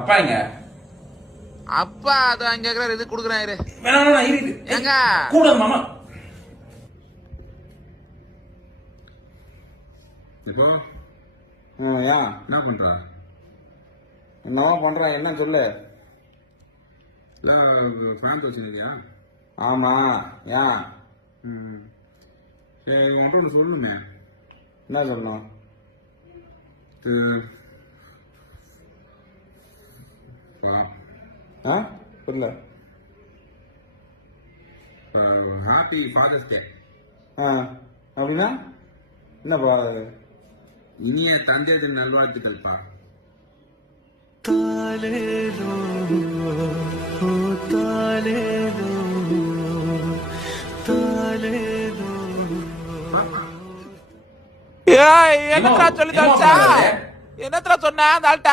அப்பா எங்க? அப்பா அதான் கேக்குறாரு, இது குடுக்குறாரு. எங்க கூட மாமா இப்போ ஏன் என்ன பண்ற? என்னவா பண்றேன்? என்ன சொல்லு. ஃபேன் வச்சிருக்கியா? ஆமா. ஏன்? உன்கிட்ட ஒன்று சொல்லணுமே. என்ன சொல்லணும்? போலாம். புரியல. ஹாப்பி ஃபாதர்ஸ் டே. அப்படின்னா என்னப்பா? இனிய தந்தை தின நல்வாழ்த்துக்கள்ப்பா. என்னத்தா சொல்லி தச்சா? என்னத்தா சொன்ன அந்த ஆள்கிட்ட?